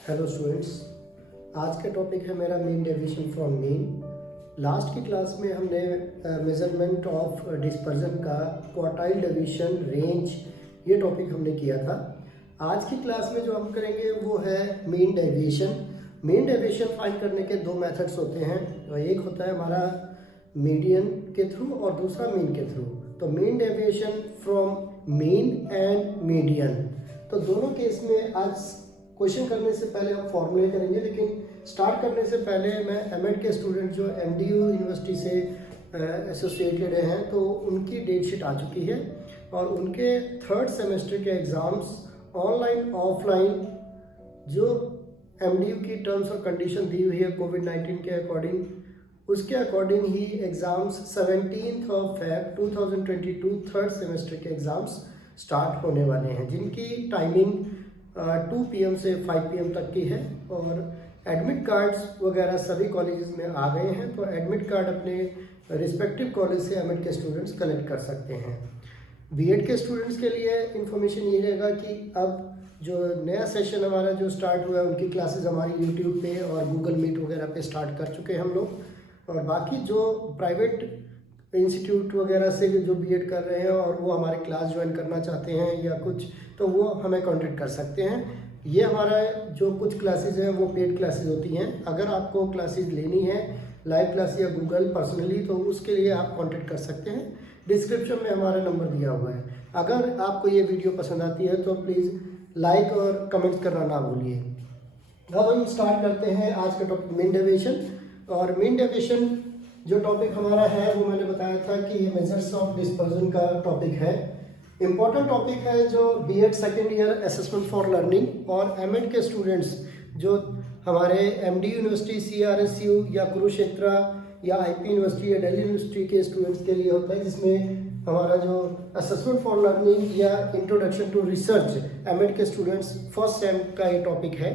Hello students, आज का topic है मेरा mean deviation from mean. Last की क्लास में हमने मेजरमेंट ऑफ डिस्पर्जन का क्वार्टाइल डेविएशन रेंज ये टॉपिक हमने किया था। आज की क्लास में जो हम करेंगे वो है mean deviation. Mean deviation find करने के दो मेथड्स होते हैं, एक होता है हमारा मीडियन के थ्रू और दूसरा मीन के थ्रू। तो mean deviation from mean and median, तो दोनों केस में आज क्वेश्चन करने से पहले हम फॉर्मूले करेंगे, लेकिन स्टार्ट करने से पहले मैं एमएड के स्टूडेंट जो एमडीयू यूनिवर्सिटी से एसोसिएटेड हैं तो उनकी डेट शीट आ चुकी है और उनके थर्ड सेमेस्टर के एग्ज़ाम्स ऑनलाइन ऑफलाइन जो एमडीयू की टर्म्स और कंडीशन दी हुई है कोविड-19 के अकॉर्डिंग, उसके अकॉर्डिंग ही एग्ज़ाम्स 17 Feb 2022 थर्ड सेमेस्टर के एग्ज़ाम्स स्टार्ट होने वाले हैं, जिनकी टाइमिंग 2 PM से 5 PM तक की है। और एडमिट कार्ड्स वगैरह सभी कॉलेजेस में आ गए हैं, तो एडमिट कार्ड अपने रिस्पेक्टिव कॉलेज से एमएड के स्टूडेंट्स कलेक्ट कर सकते हैं। बीएड के स्टूडेंट्स के लिए इन्फॉर्मेशन ये रहेगा कि अब जो नया सेशन हमारा जो स्टार्ट हुआ है उनकी क्लासेस हमारी यूट्यूब पे और गूगल मीट वगैरह पे स्टार्ट कर चुके हैं हम लोग। और बाकी जो प्राइवेट इंस्टीट्यूट वगैरह से जो बीएड कर रहे हैं और वो हमारे क्लास ज्वाइन करना चाहते हैं या कुछ, तो वो हमें कांटेक्ट कर सकते हैं। ये हमारा जो कुछ क्लासेस हैं वो पेड क्लासेस होती हैं। अगर आपको क्लासेस लेनी है लाइव क्लास या गूगल पर्सनली, तो उसके लिए आप कांटेक्ट कर सकते हैं। डिस्क्रिप्शन में हमारा नंबर दिया हुआ है। अगर आपको ये वीडियो पसंद आती है तो प्लीज़ लाइक और कमेंट करना ना भूलिए। अब हम स्टार्ट करते हैं आज का टॉपिक मीन डेविएशन। और मीन डेविएशन जो टॉपिक हमारा है वो मैंने बताया था कि ये मेजर्स ऑफ डिस्पर्जन का टॉपिक है। इम्पॉर्टेंट टॉपिक है जो BEd second year assessment for learning और एमएड के स्टूडेंट्स जो हमारे एमडी यूनिवर्सिटी, सीआरएसयू या कुरुक्षेत्र या आईपी यूनिवर्सिटी या दिल्ली यूनिवर्सिटी के स्टूडेंट्स के लिए होता है, जिसमें हमारा जो असेसमेंट फॉर लर्निंग या इंट्रोडक्शन टू रिसर्च एमएड के स्टूडेंट्स फर्स्ट सेम का ये टॉपिक है।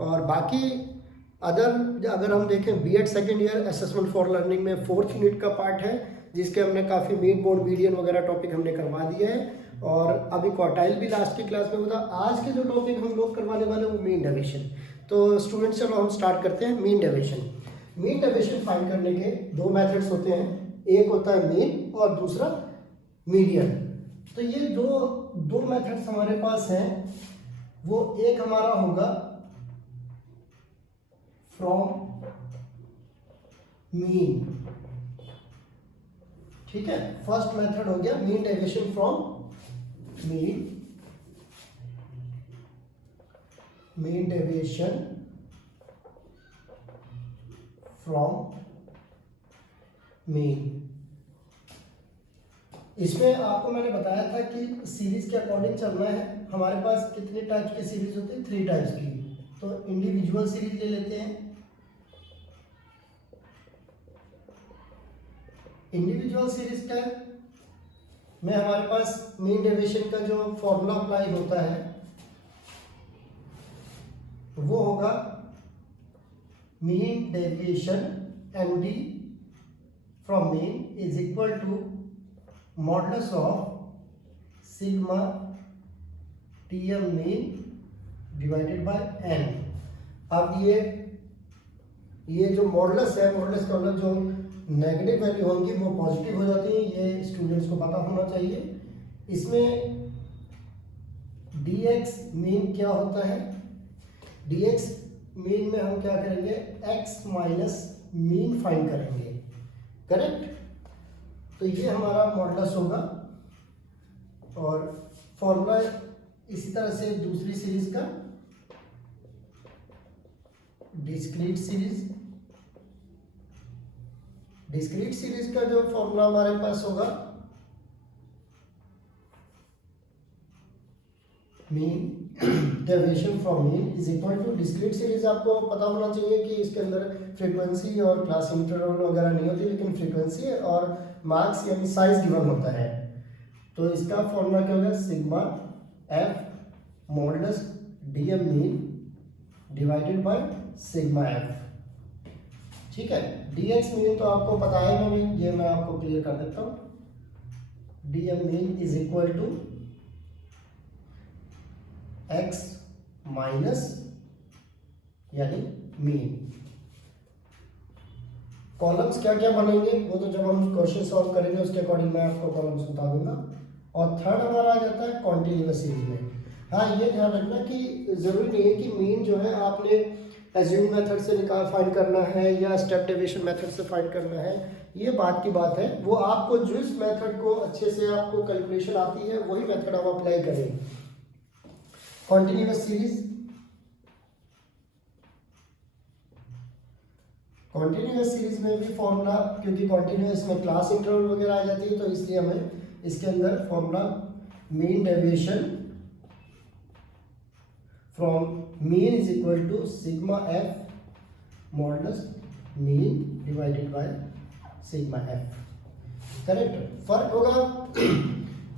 और बाकी अगर हम देखें BEd second year assessment for learning में 4th यूनिट का पार्ट है, जिसके हमने काफ़ी मीन बोर्ड मीडियन वगैरह टॉपिक हमने करवा दिया है। और अभी क्वार्टाइल भी लास्ट की क्लास में बता। आज के जो टॉपिक हम लोग करवाने वाले हैं वो मीन डेविएशन। तो स्टूडेंट्स चलो हम स्टार्ट करते हैं mean deviation. Mean deviation find करने के दो मेथड्स होते हैं, एक होता है मीन और दूसरा मीडियन। तो ये दो मेथड्स हमारे पास हैं। वो एक हमारा होगा फ्रॉम मीन, ठीक है। फर्स्ट मेथड हो गया mean deviation from mean, mean deviation from mean. इसमें आपको मैंने बताया था कि सीरीज के अकॉर्डिंग चलना है। हमारे पास कितने टाइप्स की सीरीज होती है? 3 टाइप्स की। तो इंडिविजुअल सीरीज ले लेते हैं। इंडिविजुअल सीरीज का में हमारे पास मीन डेविएशन का जो फॉर्मूला अप्लाई होता है वो होगा mean deviation MD from mean is equal to modulus of sigma TM mean divided by N. अब ये जो मॉडुलस है, मॉडुलस का मतलब जो नेगेटिव वैल्यू होंगी वो पॉजिटिव हो जाती है, ये स्टूडेंट्स को पता होना चाहिए। इसमें dx मीन क्या होता है? dx मीन में हम क्या करेंगे? x माइनस मीन फाइंड करेंगे, करेक्ट। तो ये हमारा मॉडुलस होगा। और फॉर्मूला इसी तरह से दूसरी सीरीज का डिस्क्रीट सीरीज, डिस्क्रीट सीरीज का जो फॉर्मूला हमारे पास होगा mean deviation from mean is equal to discrete series. आपको पता होना चाहिए कि इसके अंदर फ्रीक्वेंसी और क्लास इंटरवल वगैरह नहीं होती, लेकिन फ्रीक्वेंसी और मार्क्स यानी साइज गिवन होता है। तो इसका फॉर्मूला क्या होगा? Sigma F modulus DM mean divided by sigma F, ठीक है। dx मीन तो आपको पता है, ये मैं आपको क्लियर कर देता हूं। dm mean is equal to x minus यानी मीन। कॉलम्स क्या क्या बनेंगे वो तो जब हम क्वेश्चन सॉल्व करेंगे उसके अकॉर्डिंग मैं आपको कॉलम्स बता दूंगा। और थर्ड हमारा आ जाता है कॉन्टिन्यूअस सीरीज में। हाँ, ये ध्यान रखना कि जरूरी नहीं है कि मीन जो है आपने एज्यूम मेथड से फाइंड करना है या स्टेप डेविएशन मेथड से फाइंड करना है, ये बात की बात है। वो आपको जिस मेथड को अच्छे से आपको कैलकुलेशन आती है वही मेथड आप अप्लाई करें। कॉन्टिन्यूअस सीरीज, कॉन्टिन्यूअस सीरीज में भी फॉर्मूला, क्योंकि कॉन्टिन्यूअस में क्लास इंटरवल वगैरह आ जाती है तो इसलिए हमें इसके अंदर formula mean deviation from mean is equal to sigma F modulus mean divided by sigma F. Correct. फर्क होगा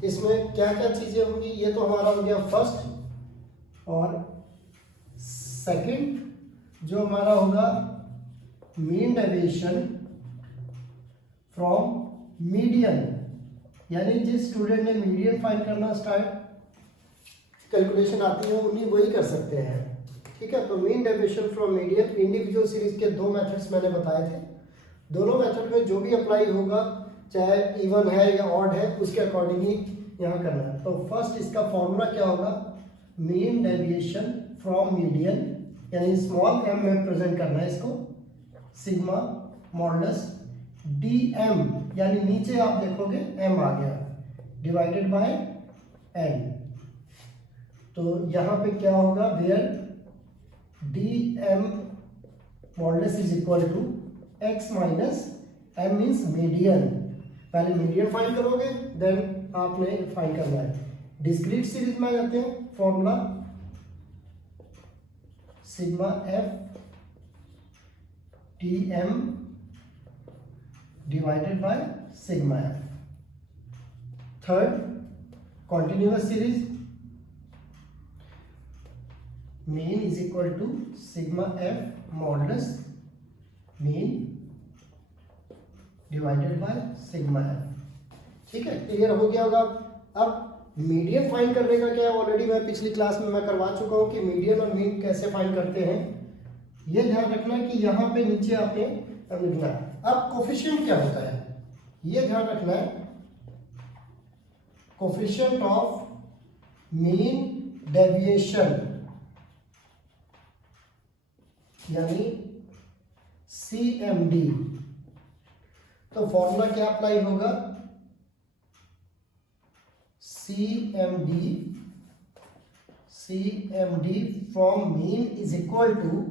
इसमें क्या क्या चीजें होंगी, ये तो हमारा हो गया फर्स्ट। और सेकंड जो हमारा होगा मीन डेविएशन फ्रॉम मीडियन, यानी जिस स्टूडेंट ने मीडियन फाइंड करना स्टार्ट कैलकुलेशन आती है उन्हीं वही कर सकते हैं। ठीक है, तो mean deviation from median individual series के दो मेथड्स मैंने बताए थे। दोनों मेथड में जो भी अप्लाई होगा, चाहे इवन है या ऑड है, उसके अकॉर्डिंग ही यहाँ करना है। तो फर्स्ट इसका फॉर्मूला क्या होगा, मीन डेविएशन फ्रॉम मीडियन, यानी स्मॉल एम में प्रेजेंट करना है इसको, सिग्मा मॉडुलस डी एम, यानी नीचे आप देखोगे एम आ गया, डिवाइडेड बाय एन। तो यहाँ पे क्या होगा, where D M modulus is equal to X minus M means median. पहले मीडियन फाइंड करोगे देन आपने फाइंड करना है। डिस्क्रीट सीरीज में आ जाते हैं, formula sigma F T M divided by sigma F. Third continuous series, mean is equal to sigma F modulus mean divided by sigma F. ठीक है, क्लियर हो गया होगा। अब मीडियन फाइंड करने का क्या है, ऑलरेडी मैं पिछली क्लास में मैं करवा चुका हूं कि मीडियन और मीन कैसे फाइंड करते हैं। ये ध्यान रखना कि यहाँ पे नीचे आपने लिखना है। अब कोफिशिएंट क्या होता है ये ध्यान रखना है, कोफिशिएंट ऑफ मीन डेविएशन यानी CMD। तो फॉर्मूला क्या अप्लाई होगा, CMD from mean is equal to,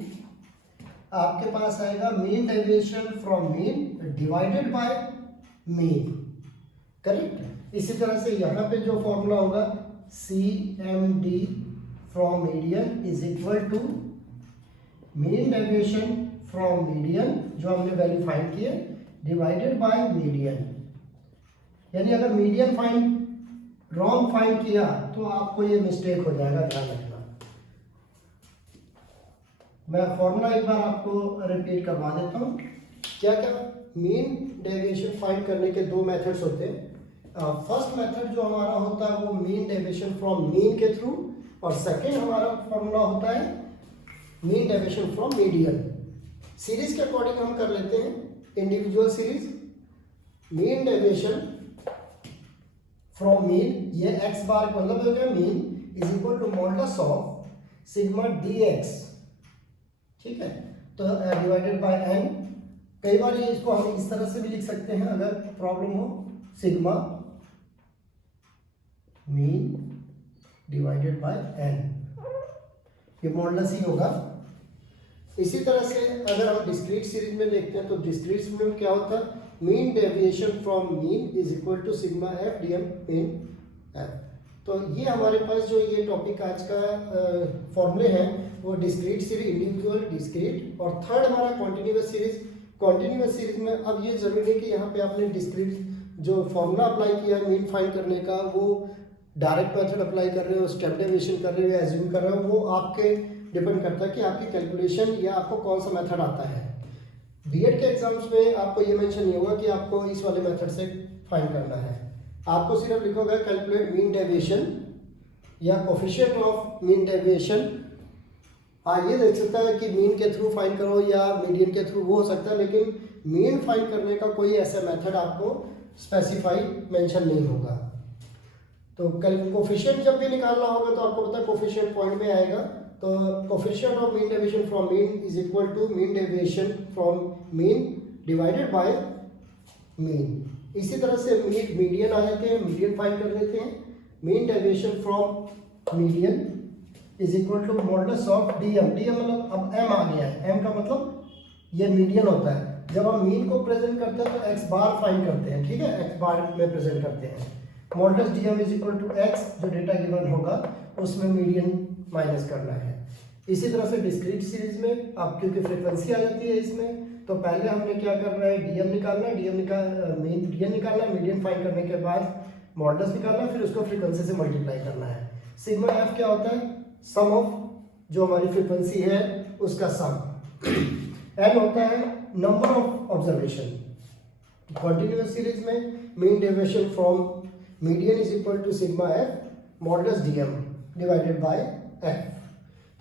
आपके पास आएगा mean deviation from mean divided by mean. Correct. इसी तरह से यहां पे जो फॉर्मूला होगा CMD from median is equal to mean deviation from median, जो हमने वैल्यू फाइंड की है, डिवाइडेड बाय मीडियन। यानी अगर मीडियन फाइंड रॉन्ग फाइंड किया तो आपको ये मिस्टेक हो जाएगा, ध्यान रखना। मैं फॉर्मूला एक बार आपको रिपीट करवा देता हूँ। क्या क्या मीन डेविएशन फाइंड करने के दो मेथड्स होते हैं। फर्स्ट मेथड जो हमारा होता है वो मीन डेविएशन फ्रॉम मीन के थ्रू, और सेकेंड हमारा फॉर्मूला होता है mean deviation from median. Series के अकॉर्डिंग हम कर लेते हैं। Individual series, mean deviation from mean, ये एक्स बार मतलब हो गया mean is equal to modulus of sigma D X. ठीक है, तो डिवाइडेड बाय एन। कई बार ये इसको हम इस तरह से भी लिख सकते हैं अगर प्रॉब्लम हो, sigma mean divided by N, ये मॉडुलस ही होगा। इसी तरह से अगर हम डिस्क्रीट सीरीज में देखते हैं तो डिस्क्रीट सीरीज में क्या होता है, mean deviation from mean is equal to sigma F D M mean F. तो ये हमारे पास जो ये टॉपिक आज का फॉर्मूले हैं वो डिस्क्रीट सीरीज, इंडिविजुअल, डिस्क्रीट, और थर्ड हमारा कॉन्टिन्यूअस सीरीज। कॉन्टिन्यूअस सीरीज में अब ये जरूरी है कि यहाँ पे आपने डिस्क्रीट जो फॉर्मूला अप्लाई किया है मीन फाइंड करने का, वो डायरेक्ट मेथड अप्लाई कर रहे हो, स्टेप डेविएशन कर रहे हो, एज्यूम कर रहे हो, वो आपके डिपेंड करता है कि आपकी कैलकुलेशन या आपको कौन सा मेथड आता है। बीएड के एग्जाम्स में आपको ये मेंशन नहीं होगा कि आपको इस वाले मेथड से फाइंड करना है। आपको सिर्फ लिखोगे कैलकुलेट मीन डेविएशन या कोफिशिएंट ऑफ मीन डेविएशन हाँ ये देख सकता है कि मीन के थ्रू फाइंड करो या मीडियन के थ्रू, वो हो सकता है, लेकिन मीन फाइंड करने का कोई ऐसा मेथड आपको स्पेसिफाई मेंशन नहीं होगा। तो कल कोफिशिएंट जब भी निकालना होगा तो आपको पता है कोफिशिएंट पॉइंट में आएगा। तो coefficient of mean deviation from mean is equal to mean deviation from mean divided by mean. इसी तरह से मीडियन आ जाते हैं, मीडियन फाइंड कर लेते हैं। Mean deviation from median is equal to modulus of D M. D M मतलब अब एम आ गया है, एम का मतलब ये मीडियन होता है। जब हम मीन को प्रेजेंट करते हैं तो एक्स बार फाइंड करते हैं, ठीक है, एक्स बार में प्रेजेंट करते हैं। Modulus D M is equal to X, जो डेटा गिवन होगा उसमें मीडियन माइनस करना है। इसी तरह से डिस्क्रीट सीरीज में अब क्योंकि फ्रीक्वेंसी आ जाती है इसमें, तो पहले हमने क्या करना है, डीएम निकालना है, डीएन निकालना है, मीडियन फाइंड करने के बाद मॉडुलस निकालना है, फिर उसको फ्रीक्वेंसी से मल्टीप्लाई करना है। सिग्मा एफ क्या होता है, सम ऑफ जो हमारी फ्रीक्वेंसी है उसका सम। एन होता है number of observation. Continuous series में mean deviation from median is equal to sigma F modulus DM divided by F.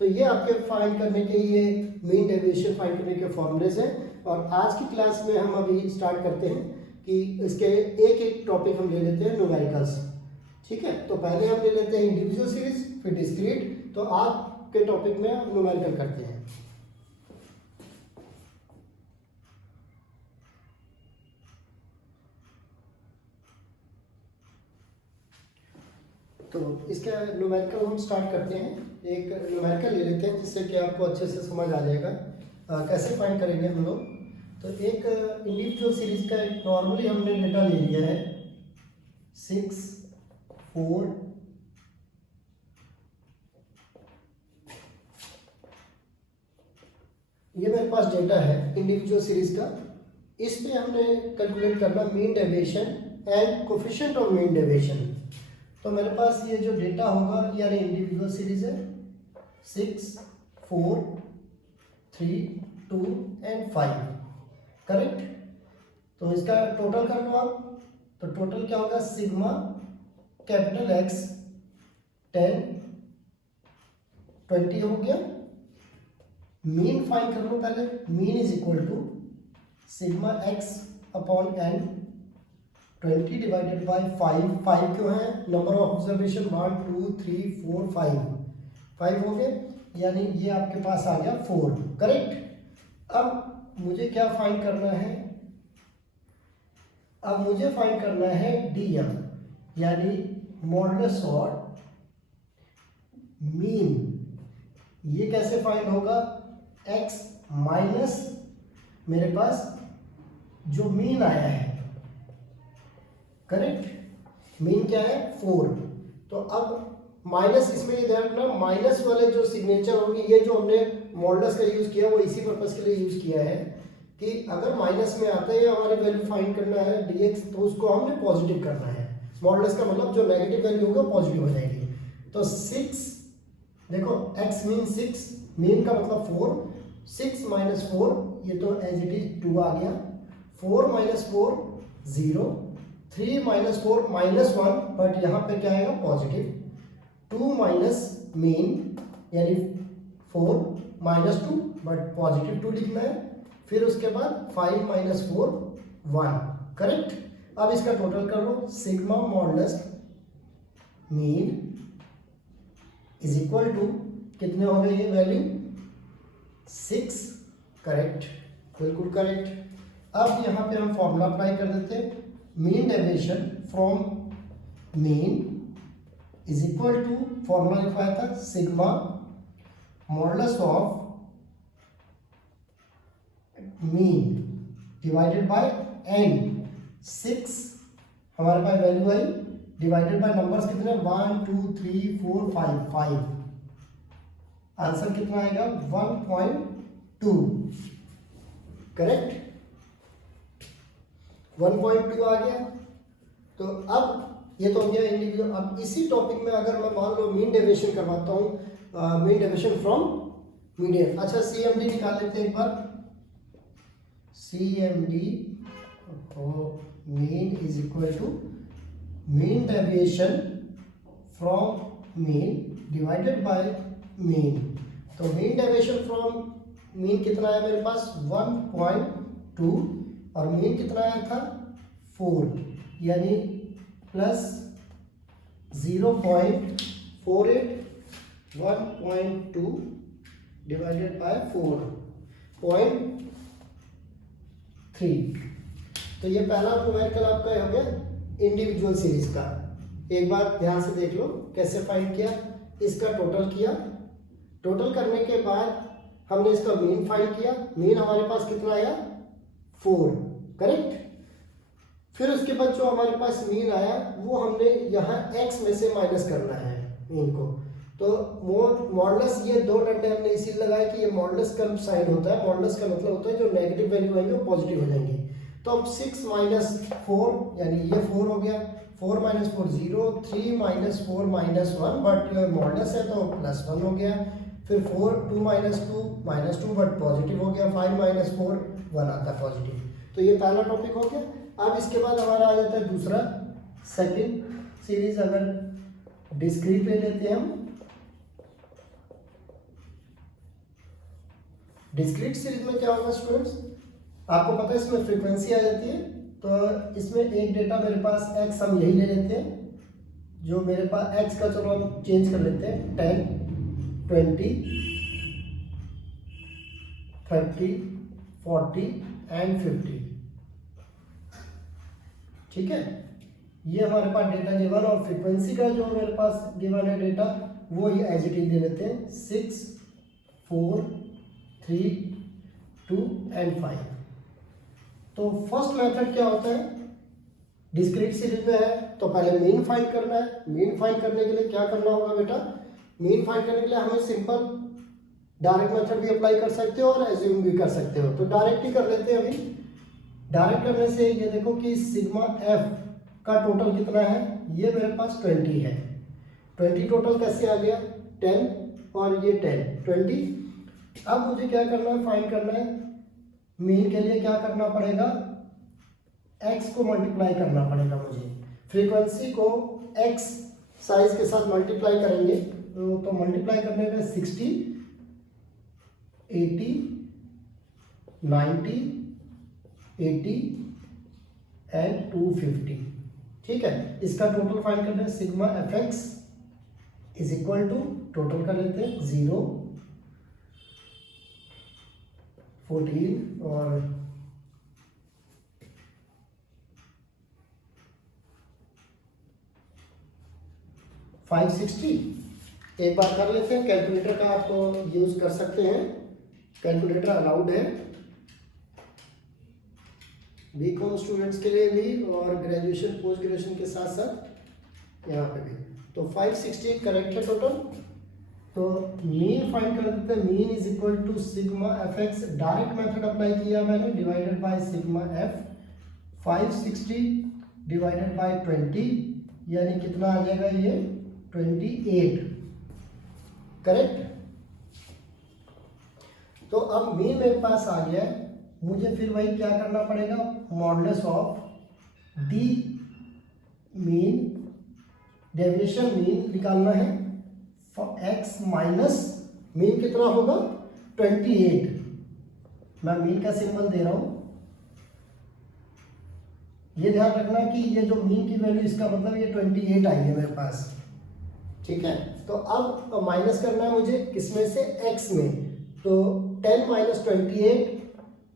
तो ये आपके फाइंड करने के, ये मीन डेविएशन फाइंड करने के फॉर्मूलेज हैं। और आज की क्लास में हम अभी स्टार्ट करते हैं कि इसके एक एक टॉपिक हम ले लेते हैं न्यूमेरिकल्स, ठीक है। तो पहले हम ले लेते हैं इंडिविजुअल सीरीज, फिर डिस्क्रीट। तो आज के टॉपिक में हम न्यूमेरिकल करते हैं। तो इसका न्यूमेरिकल हम स्टार्ट करते हैं। एक न्यूमेरिकल ले लेते हैं जिससे कि आपको अच्छे से समझ आ जाएगा कैसे फाइंड करेंगे हम लोग। तो एक इंडिविजुअल सीरीज का एक नॉर्मली हमने डेटा ले लिया है 6, 4, ये मेरे पास डेटा है इंडिविजुअल सीरीज का। इस पे हमने कैलकुलेट करना mean deviation and coefficient of mean deviation. तो मेरे पास ये जो डेटा होगा, यानी इंडिविजुअल सीरीज है 6, 4, 3, 2 एंड 5, करेक्ट। तो इसका टोटल कर लो आप। तो टोटल क्या होगा, सिग्मा कैपिटल एक्स 10, 20 हो गया। मीन फाइंड कर लो पहले। Mean is equal to sigma X upon N 20 divided by 5। 5 क्यों है, नंबर ऑफ ऑब्जर्वेशन 1, 2, 3, 4, 5 हो गए, यानी ये आपके पास आ गया 4, करेक्ट। अब मुझे क्या फाइंड करना है, अब मुझे फाइंड करना है डीएम, यानी मॉडुलस ऑफ मीन। ये कैसे फाइंड होगा, एक्स माइनस मेरे पास जो मीन आया है, करेक्ट। मीन क्या है 4। तो अब माइनस, इसमें ये ध्यान रखना, माइनस वाले जो सिग्नेचर होंगे, ये जो हमने मॉडुलस का यूज किया वो इसी पर्पस के लिए यूज किया है कि अगर माइनस में आता है या हमारी वैल्यू फाइंड करना है dx, तो उसको हमने पॉजिटिव करना है। मॉडुलस का मतलब जो नेगेटिव वैल्यू होगा पॉजिटिव हो जाएगी। तो 6, देखो x मीन 6, मीन का मतलब 4, 6 माइनस 4, ये तो एज इट इज 2 आ गया। 4 माइनस 4 0, 3 माइनस 4 -1, बट यहाँ पे क्या आएगा पॉजिटिव। 2 माइनस मीन यानी 4 माइनस 2, बट पॉजिटिव 2 लिखना है। फिर उसके बाद 5 माइनस 4 1, करेक्ट। अब इसका टोटल कर लो, sigma modulus mean is equal to कितने हो गए ये वैल्यू 6, करेक्ट, बिल्कुल करेक्ट। अब यहाँ पे हम फॉर्मूला अप्लाई कर देते हैं। Mean deviation from mean is equal to, formula लिखवाया था sigma modulus of mean divided by N. 6 हमारे पास वैल्यू आई, डिवाइडेड बाय नंबर्स कितने 1, 2, 3, 4, 5। आंसर कितना आएगा 1.2, करेक्ट। 1.2 आ गया। तो अब ये तो हो गया इंडिविजुअल। अब इसी टॉपिक में अगर मैं मान लो मीन डेविएशन करवाता हूँ, मीन डेविएशन फ्रॉम मीडियन। अच्छा CMD निकाल लेते हैं एक बार। CMD mean is equal to mean deviation from mean divided by mean. तो मीन डेविएशन फ्रॉम मीन कितना है मेरे पास 1.2 और मीन कितना आया था 4, यानी प्लस 0.48, 1.2 डिवाइडेड बाय 4.3। तो ये पहला न्यूमेरिकल आपका हो गया इंडिविजुअल सीरीज का। एक बार ध्यान से देख लो कैसे फाइंड किया, इसका टोटल किया, टोटल करने के बाद हमने इसका मीन फाइंड किया, मीन हमारे पास कितना आया 4, करेक्ट। फिर उसके बाद जो हमारे पास मीन आया वो हमने यहाँ x में से माइनस करना है मीन को। तो मॉडुलस, ये दो डंडे हमने इसीलिए लगाए कि ये मॉडुलस का साइन होता है। मॉडुलस का मतलब होता है जो नेगेटिव वैल्यू आएंगे वो पॉजिटिव हो जाएंगे। तो अब 6 माइनस 4 यानी ये 4 हो गया, 4 minus 4 0, 3 minus 4 minus 1, but modulus है तो प्लस 1 हो गया। फिर 4 2 माइनस 2 माइनस 2 बट पॉजिटिव हो गया, 5 माइनस 4 1 आता है पॉजिटिव। तो ये पहला टॉपिक हो गया। अब इसके बाद हमारा आ जाता है दूसरा सेकंड सीरीज। अगर डिस्क्रीट ले लेते हैं हम, डिस्क्रीट सीरीज में क्या होगा स्टूडेंट्स, आपको पता है इसमें फ्रीक्वेंसी आ जाती है। तो इसमें एक डेटा मेरे पास x हम यही ले लेते हैं, जो मेरे पास x का चलो हम चेंज कर लेते हैं 10 20 30 40 एंड 50, ठीक है। ये हमारे पास डेटा गिवन, और फ्रीक्वेंसी का जो मेरे पास गिवन है डेटा वो ये एज इट इज ले लेते हैं 6 4 3 2 एंड 5। तो फर्स्ट मेथड क्या होता है, डिस्क्रीट सीरीज में है तो पहले मीन फाइंड करना है। मीन फाइंड करने के लिए क्या करना होगा बेटा, मीन फाइंड करने के लिए हमें सिंपल डायरेक्ट मेथड भी अप्लाई कर सकते हो और एज्यूम भी कर सकते हो। तो डायरेक्ट ही कर लेते हैं अभी। डायरेक्ट करने से ये देखो कि सिग्मा एफ का टोटल कितना है, ये मेरे पास 20 है। 20 टोटल कैसे आ गया, 10 और ये 10 20। अब मुझे क्या करना है, फाइंड करना है। मीन के लिए क्या करना पड़ेगा, x को मल्टीप्लाई करना पड़ेगा मुझे। फ्रीक्वेंसी को x साइज के साथ मल्टीप्लाई करेंगे तो मल्टीप्लाई करने का 60 80 90 80 एंड 250, ठीक है। इसका टोटल फाइंड करना है। Sigma F X is equal to, total कर लेते हैं 0 14 और 560। एक बार कर लेते हैं, कैलकुलेटर का आप यूज कर सकते हैं, कैलकुलेटर अलाउड है बीकॉम स्टूडेंट्स के लिए भी और ग्रेजुएशन पोस्ट ग्रेजुएशन के साथ साथ यहाँ पे भी। तो 560 करेक्ट है टोटल। तो मीन फाइंड कर देते हैं। Mean is equal to sigma F X, direct method apply किया मैंने, divided by sigma F. 560 divided by 20 यानी कितना आ जाएगा ये 28, करेक्ट। तो अब मीन मेरे पास आ गया है, मुझे फिर वही क्या करना पड़ेगा, modulus of D mean, deviation mean निकालना है। x माइनस मीन कितना होगा 28, मैं मीन का सिंबल दे रहा हूं। ये ध्यान रखना कि ये जो मीन की वैल्यू, इसका मतलब ये 28 आई है मेरे पास, ठीक है। तो अब माइनस करना है मुझे किसमें से, x में। तो 10 माइनस 28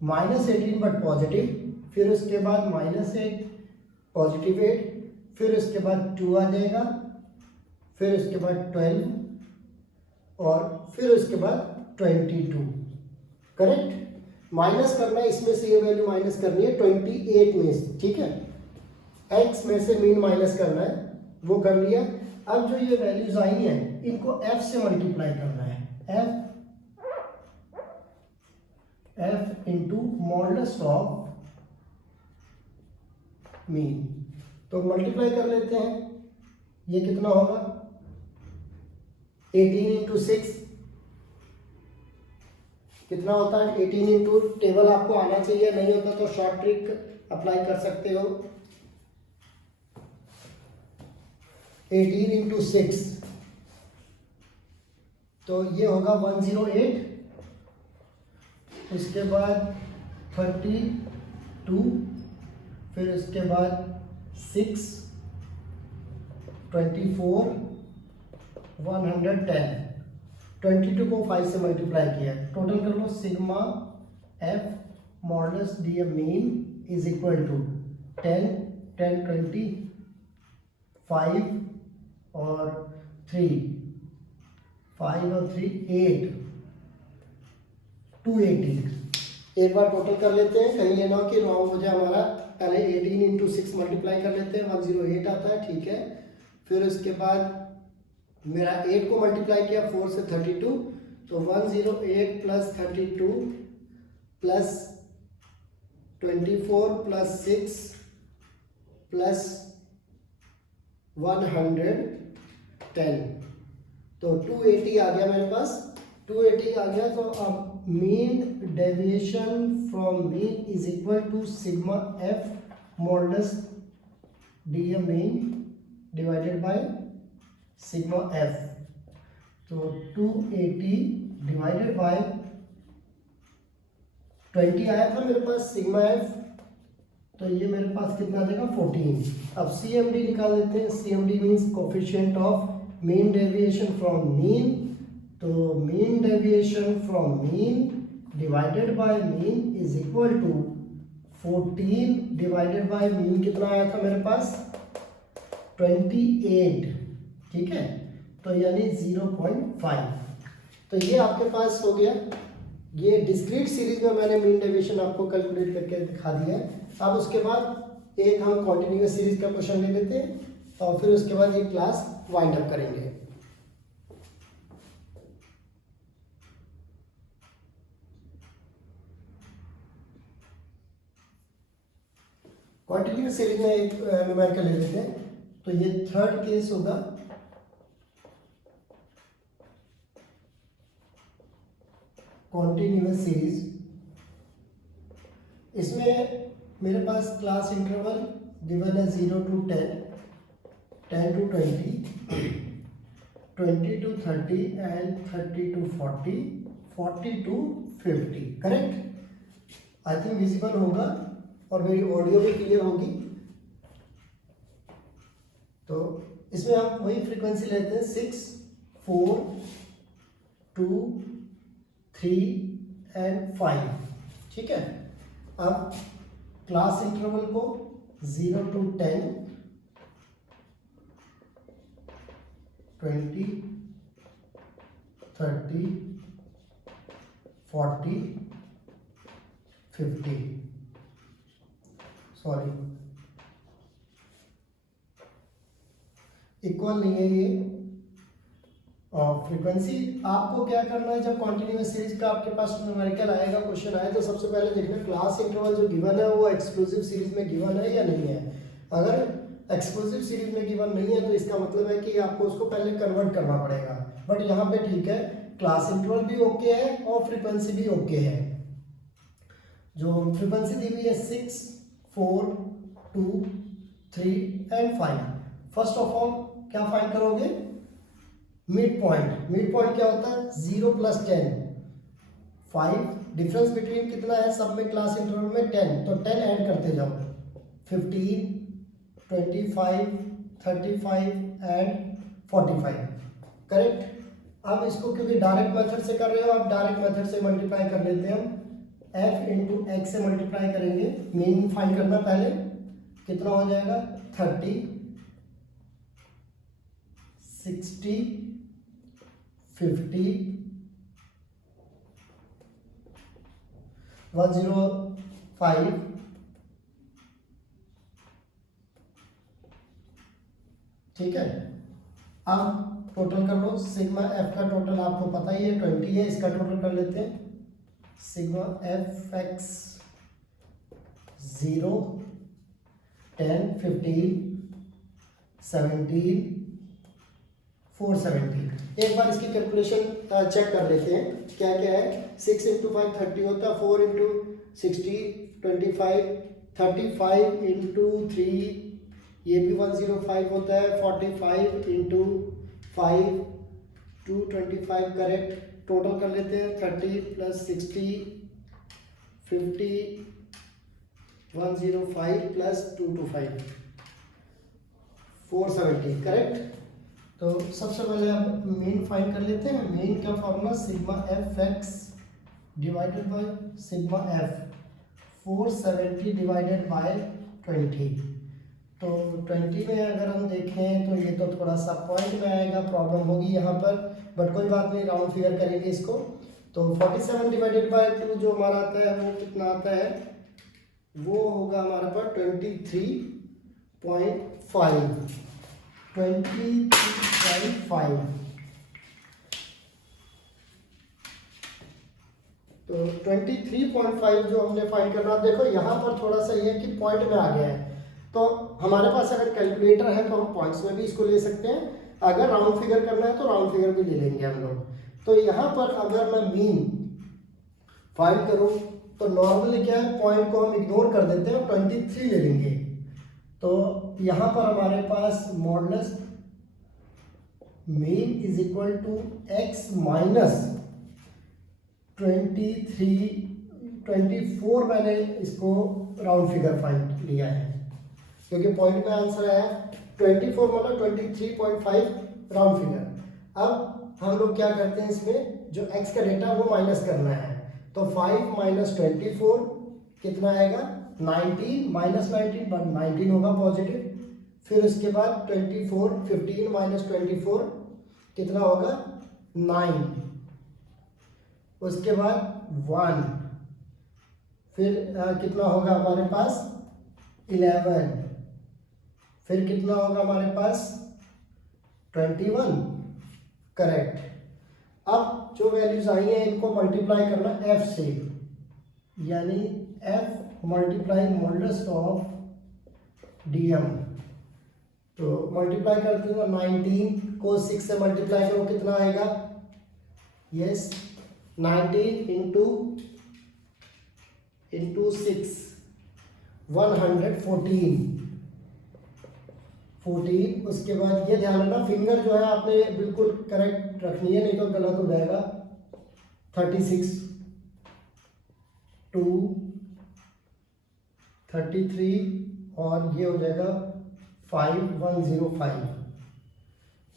माइनस 18 बट पॉजिटिव, फिर उसके बाद माइनस 8 पॉजिटिव 8, फिर उसके बाद 2 आ जाएगा, फिर उसके बाद 12 और फिर उसके बाद 22, करेक्ट। माइनस करना है इसमें से, ये वैल्यू माइनस करनी है 28 में से, ठीक है। x में से मीन माइनस करना है, वो कर लिया। अब जो ये वैल्यूज आई हैं इनको f से मल्टीप्लाई करना है, f into modulus of mean. तो मल्टीप्लाई कर लेते हैं, ये कितना होगा 18 इंटू 6 कितना होता है, 18 इंटू, टेबल आपको आना चाहिए, नहीं होता तो शॉर्ट ट्रिक अप्लाई कर सकते हो। 18 इंटू 6 तो ये होगा 108, उसके बाद 32, फिर उसके बाद 6, 24, 110। 22 को 5 से मल्टीप्लाई किया, टोटल कर लो। Sigma F modulus D M mean is equal to 10, 10, 20, 5 और 3, 5 और 3, 8, 280। एक बार टोटल कर लेते हैं, कहीं ये ना हो कि रॉन्ग हो जाए हमारा। पहले 18 इंटू 6 मल्टीप्लाई कर लेते हैं, 108 आता है, ठीक है। फिर उसके बाद मेरा 8 को मल्टीप्लाई किया 4 से 32, तो 108 प्लस 32 प्लस 24 प्लस 6 प्लस 110, तो 280 आ गया मेरे पास। 280 आ गया, तो अब mean deviation from mean is equal to sigma F modulus D M mean divided by sigma F. तो 280 डिवाइडेड बाय 20 आया था मेरे पास सिग्मा एफ, तो ये मेरे पास कितना आ जाएगा 14। अब CMD निकाल लेते हैं। CMD means coefficient of mean deviation from mean. तो mean deviation from mean divided by mean is equal to 14 divided by mean कितना आया था मेरे पास 28, ठीक है, तो यानी 0.5। तो ये आपके पास हो गया। ये डिस्क्रीट सीरीज में मैंने मीन डेविएशन आपको कैलकुलेट करके दिखा दिया है। अब उसके बाद एक हम कॉन्टिन्यूअस सीरीज का क्वेश्चन ले लेते हैं और फिर उसके बाद ये क्लास वाइंड अप करेंगे। कॉन्टिन्यूअस सीरीज में एक न्यूमेरिकल ले लेते हैं। तो ये थर्ड केस होगा। कॉन्टिन्यूअस सीरीज, इसमें मेरे पास क्लास इंटरवल गिवन है 0 to 10, 10 to 20, 20 to 30 and 30 to 40, 40 to 50, correct. I think visible होगा और मेरी ऑडियो भी क्लियर होगी। तो इसमें हम वही फ्रीक्वेंसी लेते हैं 6, 4, 2, 3 एंड 5, ठीक है। अब क्लास इंटरवल को 0 to 10, 20, 30, 40, 50, सॉरी इक्वल नहीं है ये। और फ्रीक्वेंसी आपको क्या करना है, जब कॉन्टिन्यूअस सीरीज का आपके पास न्यूमेरिकल आएगा, क्वेश्चन आए, तो सबसे पहले देखना क्लास इंटरवल जो गिवन है वो एक्सक्लूसिव सीरीज में गिवन है या नहीं है। अगर एक्सक्लूसिव सीरीज में गिवन नहीं है तो इसका मतलब है कि आपको उसको पहले कन्वर्ट करना पड़ेगा। बट यहाँ पे ठीक है, क्लास इंटरवल भी ओके है और फ्रीक्वेंसी भी ओके है। जो फ्रीक्वेंसी दी हुई है 6, 4, 2, 3 एंड 5। फर्स्ट ऑफ ऑल क्या फाइंड करोगे, मिड पॉइंट। मिड पॉइंट क्या होता है 0 + 10, 5। डिफरेंस बिटवीन कितना है सब में क्लास इंटरवल में 10, तो 10 ऐड करते जाओ, 15, 25, 35 एंड 45, करेक्ट। अब इसको क्योंकि डायरेक्ट मेथड से कर रहे हो, आप डायरेक्ट मेथड से मल्टीप्लाई कर लेते हैं हम। f इंटू एक्स से मल्टीप्लाई करेंगे, मीन फाइंड करना पहले, कितना हो जाएगा 30, 60, 50, 105, ठीक है। अब टोटल कर लो, सिग्मा एफ का टोटल आपको पता ही है 20 है, इसका टोटल कर लेते हैं। Sigma F x 0, 10, 15, 17, 470। एक बार इसकी कैलकुलेशन चेक कर लेते हैं क्या क्या है। 6 इंटू 5 30 होता है, 4 इंटू 60 25, 35 इंटू 3 ये भी 105 होता है, 45 इंटू 5 225 करेक्ट। टोटल कर लेते हैं 30 + 60 50 105 + 225 470 करेक्ट। तो सबसे पहले आप मीन फाइंड कर लेते हैं। मीन का formula sigma F x divided by sigma F 470 divided by 20। तो 20 में अगर हम देखें तो ये तो थोड़ा सा पॉइंट में आएगा, प्रॉब्लम होगी यहाँ पर, बट कोई बात नहीं, राउंड फिगर करेंगे इसको। तो 47 डिवाइडेड बाय 2 जो हमारा आता है वो कितना आता है, वो होगा हमारे पास 23.5 23.5। तो 23.5 जो हमने फाइंड करना, देखो यहाँ पर थोड़ा सा ये कि पॉइंट में आ गया है, तो हमारे पास अगर कैलकुलेटर है तो हम पॉइंट्स में भी इसको ले सकते हैं, अगर राउंड फिगर करना है तो राउंड फिगर भी ले लेंगे हम लोग। तो यहाँ पर अगर मैं मीन फाइंड करूँ तो नॉर्मली क्या है, पॉइंट को हम इग्नोर कर देते हैं, 23 ले लेंगे। तो यहाँ पर हमारे पास modulus mean is equal to x minus 24 मैंने इसको राउंड फिगर फाइंड लिया है, क्योंकि पॉइंट में आंसर आया 24 मतलब 23.5 राउंड फिगर। अब हम लोग क्या करते हैं, इसमें जो x का डेटा वो माइनस करना है। तो 5 - 24 कितना आएगा, 19 - 19 बट 19 होगा पॉजिटिव। फिर उसके बाद 24 15 - 24 कितना होगा, 9। उसके बाद 1, फिर कितना होगा हमारे पास 11, फिर कितना होगा हमारे पास 21 करेक्ट। अब जो वैल्यूज आई हैं इनको मल्टीप्लाई करना f से, यानी f multiply modulus of dm। तो मल्टीप्लाई करते हैं 19 को 6 से मल्टीप्लाई करो कितना आएगा, यस 19 इंटू 6 114। उसके बाद ये ध्यान रखना फिंगर जो है आपने बिल्कुल करेक्ट रखनी है, नहीं तो गलत हो जाएगा। 36 2 33 और ये हो जाएगा 5105।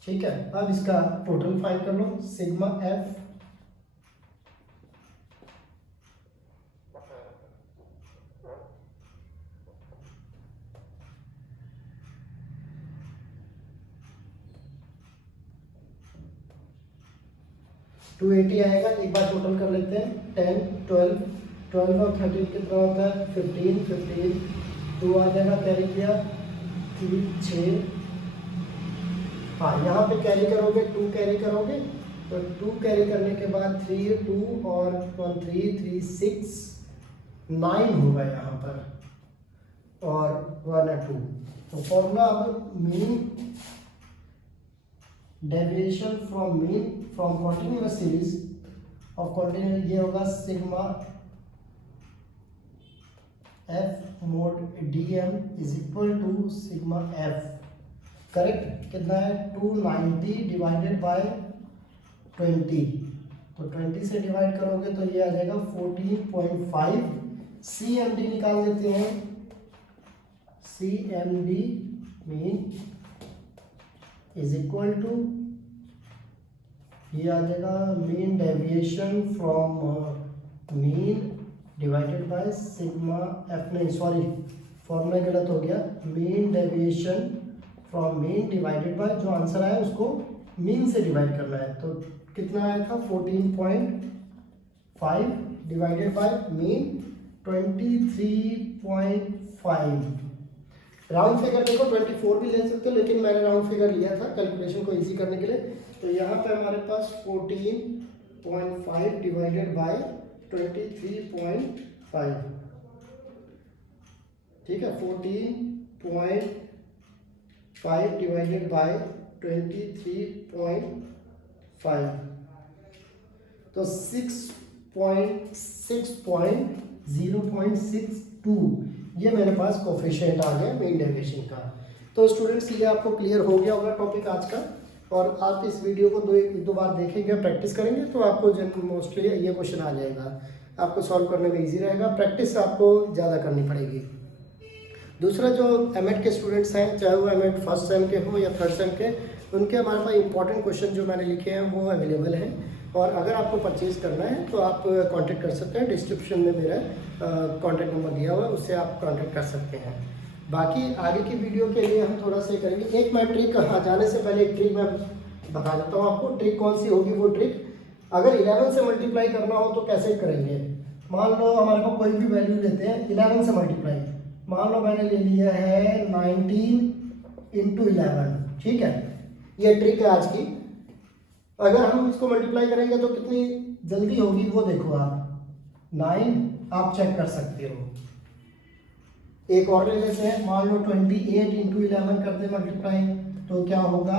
ठीक है, अब इसका टोटल फाइंड कर लो। सिग्मा एफ 280 आएगा। एक बार टोटल कर लेते हैं, 10 12 और 13 कितना होता है, 15 2 आ जाएगा, कैरी किया 3 6। हाँ यहाँ पे कैरी करोगे 2 कैरी करोगे, तो 2 कैरी करने के बाद 3 2 और 1 3 3 6 9 होगा यहाँ पर, और 1 और 2। तो फॉर्मूला अब mean deviation from mean from continuous series of continuous, ये होगा sigma F mod dm is equal to sigma F correct. कितना है 290 डिवाइडेड बाय 20, तो 20 से डिवाइड करोगे तो ये आ जाएगा 14.5। CMD निकाल देते हैं, CMD mean is equal to, ये आ जाएगा mean deviation from mean divided by sigma F, नहीं सॉरी फॉर्मूला गलत हो गया, mean deviation from mean divided by, जो आंसर आया उसको मीन से डिवाइड करना है। तो कितना आया था 14.5 divided by mean 23.5। Round figure देखो 24 भी ले सकते हो, लेकिन मैंने राउंड फिगर लिया था कैलकुलेशन को इजी करने के लिए। तो यहाँ पे हमारे पास 14.5 डिवाइडेड बाय 23.5, ठीक है, 14.5 डिवाइडेड बाय 23.5, तो 0.62 ये मेरे पास कोफिशिएंट आ गया मीन डेविएशन का। तो स्टूडेंट्स ये आपको क्लियर हो गया होगा टॉपिक आज का। और आप इस वीडियो को एक दो बार देखेंगे, प्रैक्टिस करेंगे तो आपको मोस्टली ये क्वेश्चन आ जाएगा, आपको सॉल्व करने में इजी रहेगा। प्रैक्टिस आपको ज़्यादा करनी पड़ेगी। दूसरा, जो एमएड के स्टूडेंट्स हैं, चाहे वो एमएड फर्स्ट सेम के हो या थर्ड सेम के, उनके हमारे पास इंपॉर्टेंट क्वेश्चन जो मैंने लिखे हैं वो अवेलेबल हैं, और अगर आपको परचेज़ करना है तो आप कांटेक्ट कर सकते हैं। डिस्क्रिप्शन में मेरा कांटेक्ट नंबर दिया हुआ है, उससे आप कांटेक्ट कर सकते हैं। बाकी आगे की वीडियो के लिए हम थोड़ा सा करेंगे। एक मैं ट्रिक, जाने से पहले एक ट्रिक मैं बता देता हूँ आपको। ट्रिक कौन सी होगी? वो ट्रिक, अगर 11 से मल्टीप्लाई करना हो तो कैसे करेंगे। मान लो हमारे पास कोई भी वैल्यू लेते हैं, 11 से मल्टीप्लाई, मान लो मैंने ले लिया है 19 × 11, ठीक है। ये ट्रिक है आज की। अगर हम इसको मल्टीप्लाई करेंगे तो कितनी जल्दी होगी वो देखो आप, 9 आप चेक कर सकते हो। एक और ले लेते हैं, मान लो 28 × 11 करते मल्टीप्लाई, तो क्या होगा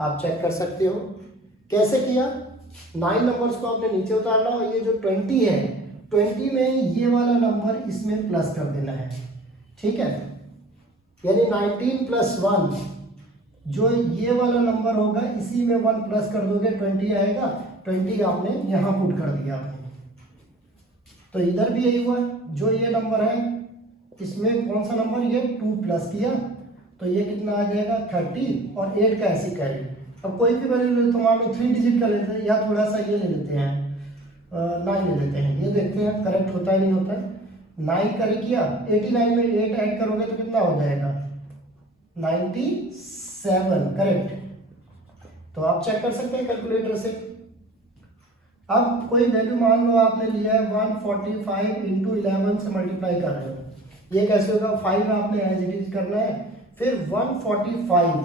आप चेक कर सकते हो। कैसे किया? 9 नंबर्स को आपने नीचे उतारना, और ये जो 20 है, 20 में ये वाला नंबर इसमें प्लस कर देना है, ठीक है। यानी 19 + 1, जो ये वाला नंबर होगा इसी में 1 प्लस कर दोगे, 20 आएगा। 20 आपने यहाँ पुट कर दिया आपने, तो इधर भी यही हुआ। जो ये नंबर है इसमें कौन सा नंबर, ये 2 प्लस किया, तो ये कितना आ जाएगा 30, और 8 का ऐसे कैरी। अब कोई भी वैल्यू ले तो मान लो 3 डिजिट का लेते हैं, या थोड़ा सा ये ले लेते हैं, 9 ले लेते हैं। ये देखते हैं करेक्ट होता है नहीं होता है। 9 करेक्ट किया, 89 में 8 ऐड करोगे तो कितना हो जाएगा 97, करेक्ट। तो आप चेक कर सकते हैं कैलकुलेटर से। अब कोई वैल्यू मान लो आपने लिया है 145 × 11 से मल्टीप्लाई कर रहे हो, ये कैसे होगा? 5 आपने एज इट इज करना है, फिर 145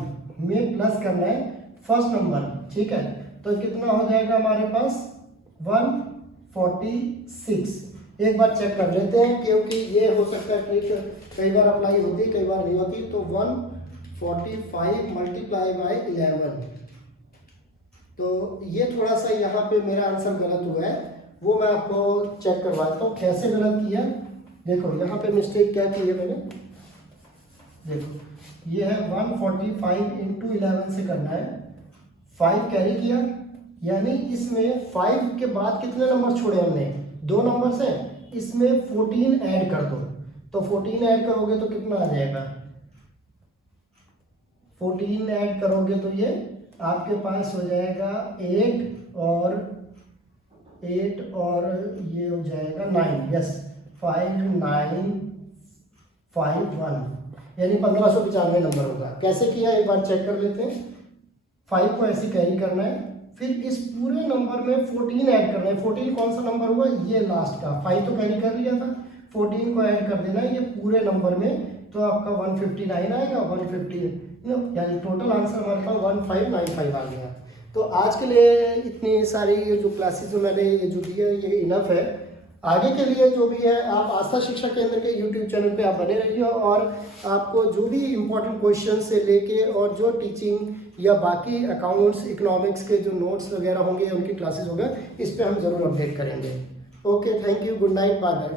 में प्लस करना है फर्स्ट नंबर, ठीक है। तो कितना हो जाएगा हमारे पास 146। एक बार चेक कर लेते हैं, क्योंकि ये हो सकता है ट्रिक कई बार अप्लाई होती है, कई बार नहीं होती। तो 145 × 11, तो ये थोड़ा सा यहाँ पे मेरा आंसर गलत हुआ है, वो मैं आपको चेक करवाता हूँ कैसे गलत किया। देखो यहाँ पे मिस्टेक क्या की है मैंने, देखो ये है 145 × 11 से करना है, 5 कैरी किया, यानी इसमें 5 के बाद कितने नंबर छोड़े हमने, 2 नंबर से, इसमें 14 ऐड कर दो। तो 14 ऐड करोगे तो कितना आ जाएगा, 14 ऐड करोगे तो ये आपके पास हो जाएगा 8 और ये हो जाएगा 9, यस 5951, यानी 1595 नंबर होगा। कैसे किया एक बार चेक कर लेते हैं। 5 को ऐसे कैरी करना है, फिर इस पूरे नंबर में 14 ऐड करना है। 14 कौन सा नंबर हुआ, ये लास्ट का। 5 तो कैरी कर लिया था, 14 को ऐड कर देना है ये पूरे नंबर में, तो आपका 159 आएगा। 150 यानी टोटल आंसर हमारे पास 1595 आ गया। तो आज के लिए इतनी सारी ये जो क्लासेस जो मैंने ये जो दी है ये इनफ है। आगे के लिए जो भी है आप आस्था शिक्षा केंद्र के YouTube चैनल पे आप बने रहिए, और आपको जो भी इम्पोर्टेंट क्वेश्चन से लेके और जो टीचिंग या बाकी अकाउंट्स इकोनॉमिक्स के जो नोट्स वगैरह होंगे, उनकी क्लासेस होंगे, इस पे हम ज़रूर अपडेट करेंगे। Okay, thank you, good night, bye bye.